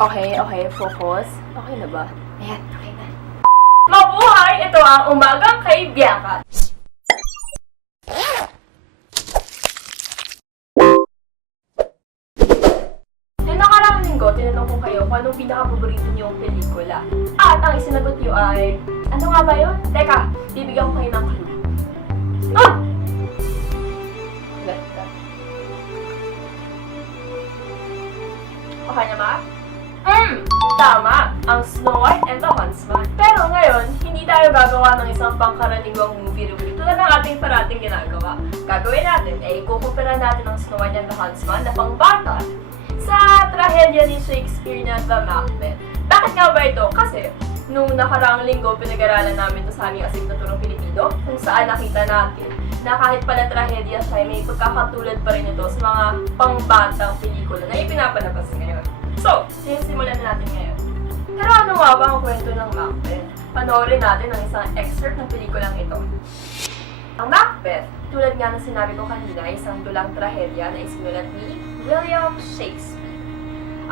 Okay, focus. Okay na ba? Ayan, okay na. Mabuhay! Ito ang Umagang kay Bianca. Noong nakaraang linggo, tinanong ko kayo kung anong pinaka-paborito niyong pelikula. At ang isinagot niyo ay, ano nga ba yun? Teka, bibigyan ko kayo ng clue. Ah! Okay na ba? Tama! Ang Snow White and the Huntsman. Pero ngayon, hindi tayo gagawa ng isang pangkaraniwang movie review tulad ng ating parating ginagawa. Gagawin natin, ikukumpara natin ang Snow White and the Huntsman na pangbata sa trahedya ni Shakespeare na The Macbeth. Bakit nga ba ito? Kasi, nung nakaraang linggo, pinag-aralan namin ito sa aming asignaturang Pilipino, kung saan nakita natin na kahit pala trahedya siya, may pagkakatulad pa rin ito sa mga pangbatang pelikula na ipinapalabas ngayon. So, simulan na natin ngayon. Pero ano nga ba ang kwento ng Macbeth? Panoorin natin ang isang excerpt ng pelikulang ito. Ang Macbeth, tulad nga ng sinabi ko kanina, ay isang dulang trahedya na isinulat ni William Shakespeare.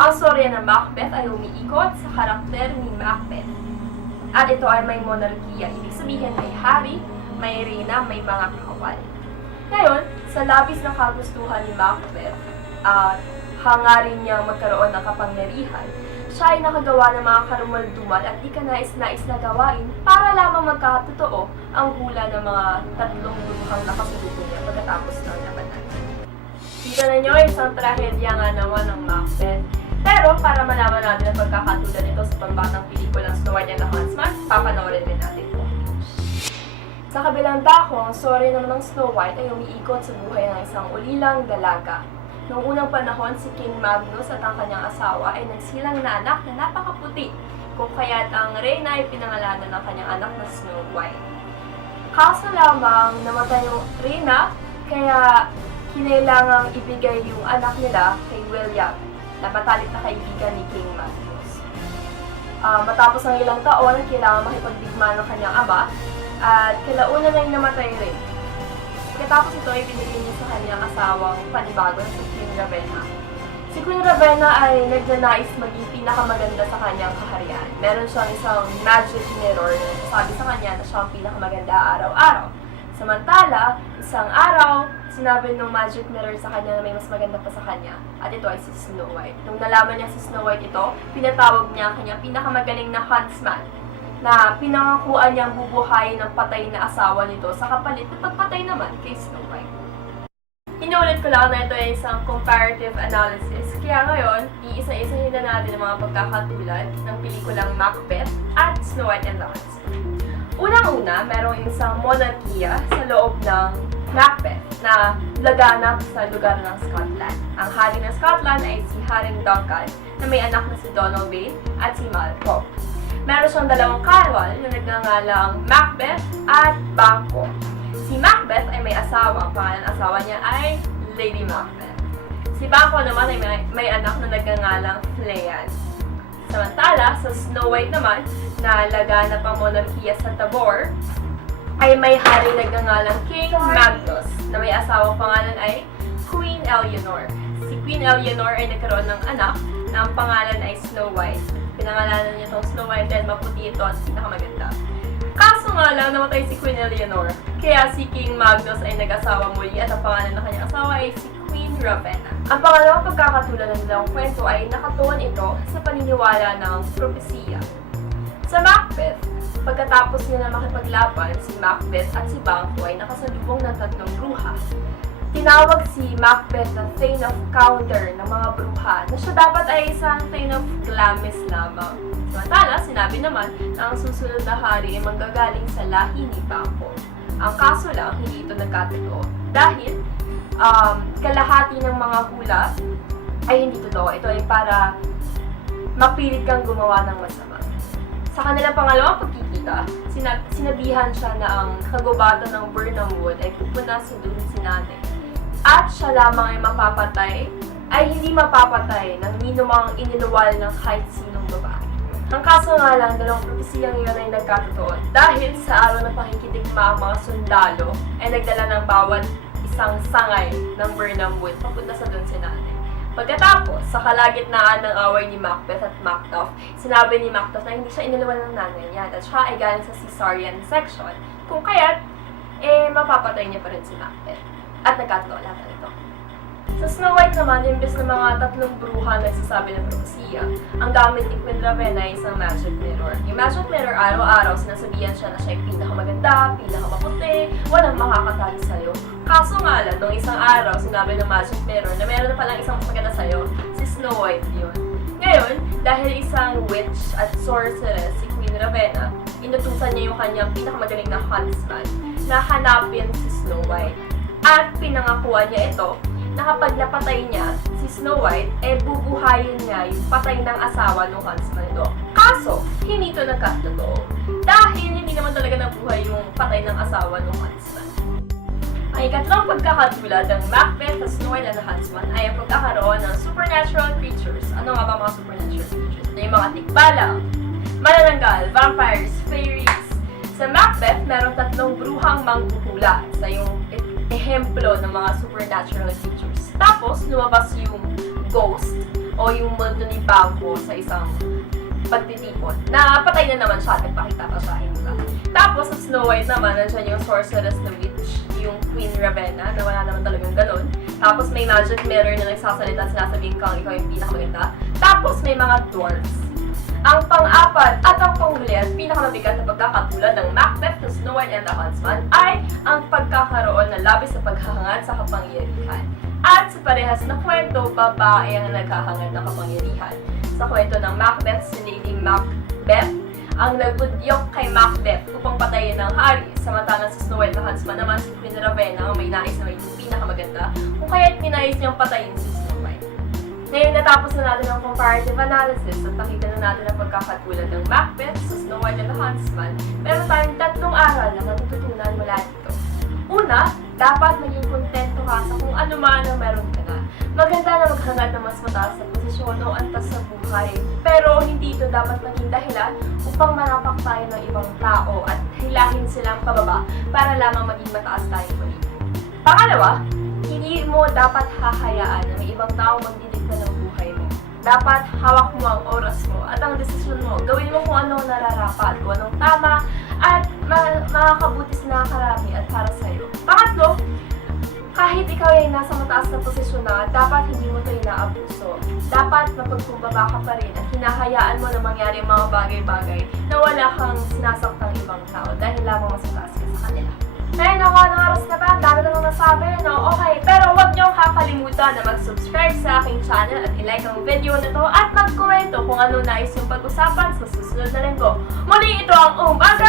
Ang storya ng Macbeth ay umiikot sa karakter ni Macbeth. At ito ay may monarkiya, ibig sabihin may hari, may reyna, may mga kawal. Ngayon, sa labis ng kagustuhan ni Macbeth at hangarin niyang magkaroon ng kapangyarihan, siya ay nakagawa ng mga karumaldumal at di kanais-nais na gawain para lamang magkatotoo ang hula ng mga tatlong luhang nakasulubong niya pagkatapos ng labanan. Kita na niyo, isang trahedya nga naman ng Macbeth. Pero para malaman natin ang pagkakatulad nito sa pambatang pelikulang Snow White and the Huntsman, papanoorin din natin ito. Sa kabilang dako, ang story naman ng Snow White ay umiikot sa buhay ng isang ulilang dalaga. Noong unang panahon, si King Magnus at ang kanyang asawa ay nagsilang na anak na napakaputi, kung kaya't ang reyna ay pinangalanan ng kanyang anak na Snow White. Kaso lamang namatay yung reyna, kaya kinailangang ibigay yung anak nila kay William, na matalik na kaibigan ni King Magnus. Matapos ng ilang taon, kailangan makipagdigma ng kanyang ama, at kailauna na yung namatay rin. Pagkatapos ito ay binigay niya sa kanyang asawang panibago na si Queen Ravenna. Si Queen Ravenna ay nagnanais maging pinakamaganda sa kanyang kaharian. Meron siyang isang magic mirror na nagsasabi sa kanya na siya ang pinakamaganda araw-araw. Samantala, isang araw, sinabi ng magic mirror sa kanya na may mas maganda pa sa kanya. At ito ay si Snow White. Nung nalaman niya si Snow White ito, pinatawag niya ang kanyang pinakamagaling na huntsman na pinangakuan niyang bubuhayin ng patay na asawa nito sa kapalit na pagpatay naman kay Snow White. Inulit ko lang na ito ay isang comparative analysis, kaya ngayon, iisa-isahin na natin ang mga pagkakatulad ng pelikulang Macbeth at Snow White and the Huntsman. Unang-una, merong isang monarkiya sa loob ng Macbeth na laganap sa lugar ng Scotland. Ang hari ng Scotland ay si Haring Duncan na may anak na si Donalbain at si Malcolm. Meron siyang dalawang kawal na nagngangalang Macbeth at Banquo. Si Macbeth ay may asawa. Ang pangalan ng asawa niya ay Lady Macbeth. Si Banquo naman ay may anak na nagngangalang Flean. Samantala, sa Snow White naman, na laganap ang monarkiya sa Tabor, ay may hari nagngangalang King Magnus na may asawang pangalan ay Queen Eleanor. Si Queen Eleanor ay nagkaroon ng anak na ang pangalan ay Snow White. Pinangalanan niya itong Snow White dahil maputi ito at pinakamaganda. Kaso nga lang, namatay si Queen Eleanor. Kaya si King Magnus ay nag-asawa muli at ang pangalan ng kanyang asawa ay si Queen Ravenna. Ang pangalawang pagkakatulad ng dalawang kwento ay nakatuon ito sa paniniwala ng propesiya. Sa Macbeth, pagkatapos nila makipaglaban, si Macbeth at si Banquo ay nakasalubong ng tatlong bruha. Tinawag si Macbeth na Thane of Cawdor ng mga bruha na siya dapat ay isang Thane of Glamis lamang. Samantala, sinabi naman na ang susunod na hari ay manggagaling sa lahi ni Banquo. Ang kaso lang, hindi ito nagkatotoo dahil kalahati ng mga hula ay hindi totoo. Ito ay para mapilit kang gumawa ng masama. Sa kanilang pangalawang pagkikita, sinabihan siya na ang kagubatan ng Birnam Wood ay pupuna sa dun si nanay. At siya lamang ay mapapatay, ay hindi mapapatay ng ninumang iniluwal ng kahit sinong babae. Ang kaso nga lang, dalawang propesiyang iyon ay nagkatotoo dahil sa araw ng pakikitigma ang mga sundalo ay nagdala ng bawat isang sangay ng Birnam Wood papunta sa dun si nanay. Pagkatapos, sa kalagitnaan ng away ni Macbeth at Macduff, sinabi ni Macduff na hindi siya iniluwan ng nanay niya at siya ay galing sa cesarean section. Kung kaya't, mapapatay niya pa rin si Macbeth. At nagkatotoo lahat ito. Sa Snow White naman, imbes na mga 3 bruha na nagsasabi ng propesiya, ang gamit ni Queen Ravenna ay isang magic mirror. Yung magic mirror, araw-araw, sinasabihan siya na siya ay pinakamaganda, pinakamaputi, walang makakatalo sa'yo. Kaso nga lang, nung isang araw, sinabi ng magic mirror na meron na palang isang mas maganda sa'yo, si Snow White yun. Ngayon, dahil isang witch at sorceress, si Queen Ravenna, inutusan niya yung kanyang pinakamagaling na huntsman na hanapin si Snow White. At pinangakuan niya ito na kapag napatay niya si Snow White, bubuhayin niya yung patay ng asawa ng huntsman ito. Kaso, hindi ito nagkatotoo. Dahil hindi naman talaga nabuhay yung patay ng asawa ng huntsman. Ang ikatlong pagkakatulad ng Macbeth, the Snow White, and the Huntsman ay ang pagkakaroon ng supernatural creatures. Ano nga ba mga supernatural creatures? Ito yung mga tikbalang, manananggal, vampires, fairies. Sa Macbeth, meron 3 bruhang manghuhula sa yung ehemplo ng mga supernatural creatures. Tapos, lumabas yung ghost o yung multo ni Banquo sa isang pagtitipon. Na patay na naman siya at nagpakita pa siya, hindi ba? Tapos, sa Snow White naman, nandiyan yung sorceress na witch, yung Queen Ravenna, na wala naman talagang ganun. Tapos, may magic mirror na nagsasalita at sinasabihin kang ikaw yung pinakamaganda. Tapos, may mga dwarfs. Ang pang-apat at ang panghuli at pinakamabigat na pagkakatulad ng Macbeth, the Snow White, and the Huntsman ay ang pagkakaroon ng labis na paghahangad sa kapangyarihan. At sa parehas na kwento, babae ang naghahangad ng kapangyarihan. Sa kwento ng Macbeth, si Lady Macbeth ang nagbudyok kay Macbeth upang patayin ng hari. Samantalang sa Snow White and the Huntsman naman si Queen Ravenna ang may nais na may pinakamaganda kung kaya't minais niyang patayin si Snow White. Ngayon natapos na natin ang comparative analysis at nakita na natin ang pagkakatulad ng Macbeth sa Snow White and the Huntsman, meron tayong 3 aral na matututunan mula dito. Una, dapat maging kontento ka sa kung ano man ang meron ka na. Maganda na maghangad ng mas mataas na posisyon o antas sa buhay, pero hindi ito dapat maging dahilan upang manapak tayo ng ibang tao at hilahin silang pababa para lamang maging mataas tayo muli. Pangalawa, hindi mo dapat hahayaan na may ibang tao magdidikta ng buhay mo. Dapat hawak mo ang oras mo at ang desisyon mo. Gawin mo kung ano nararapat, kung anong tama at makakabuti sa nakakarami at para sa'yo. Pangatlo, kahit ikaw ay nasa mataas na posisyon na, dapat hindi mo ito inaabuso. Dapat mapagkumbaba ka pa rin at hinahayaan mo na mangyari ang mga bagay-bagay na wala kang sinasaktang ibang tao dahil lamang mas mataas ka sa kanila. Ngayon ako, ng oras na ba? Ang dami namang nasabi, no? Okay, pero huwag niyong kakalimutan na mag-subscribe sa aking channel at i-like ang video na to at mag-komento kung ano nais yung pag-usapan sa susunod na linggo. Muli, ito ang Umaga